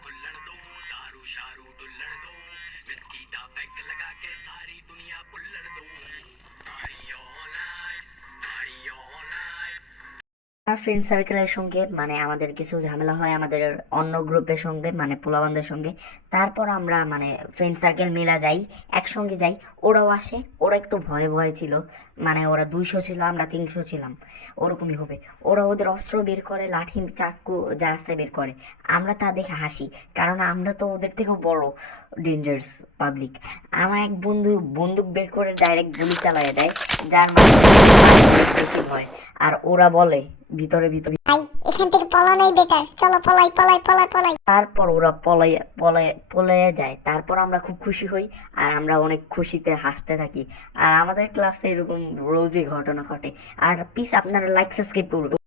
खुल्लड़ दो, दारू शारू डुल्लड़ दो, विस्की दा पैग लगा के सारी दुनिया पुल्लड़ दो। Party all night, party all night। আমার ফ্রেন্ড সার্কেলের সঙ্গে মানে আমাদের কিছু ঝামেলা হয় আমাদের অন্য গ্রুপের সঙ্গে মানে পোলাবানদের সঙ্গে। তারপর আমরা মানে ফ্রেন্ড সার্কেল মিলা যাই, একসঙ্গে যাই। ওরাও আসে, ওরা একটু ভয়ে ভয়ে ছিল, মানে ওরা 200 ছিল, আমরা 300 ছিলাম, ওরকমই হবে। ওরা ওদের অস্ত্র বের করে, লাঠি চাকু যা আছে বের করে। আমরা তা দেখে হাসি, কারণ আমরা তো ওদের থেকেও বড় ডেঞ্জারাস পাবলিক। আমার এক বন্ধু বন্দুক বের করে ডাইরেক্ট গুলি চালিয়ে দেয়, যার মাধ্যমে আমার অনেক বেশি ভয়। আর ওরা বলে ভিতরে ভিতরে, ভাই এখান থেকে পলানোই বেটার, চলো পলাই পলাই পলাই পলাই। তারপর ওরা পলাই পলাই পলাইয়া যায়। তারপর আমরা খুব খুশি হই, আর আমরা অনেক খুশিতে হাসতে থাকি। আর আমাদের ক্লাসে এরকম রোজই ঘটনা ঘটে। আর প্লিজ আপনারা লাইক সাবস্ক্রাইব করবেন।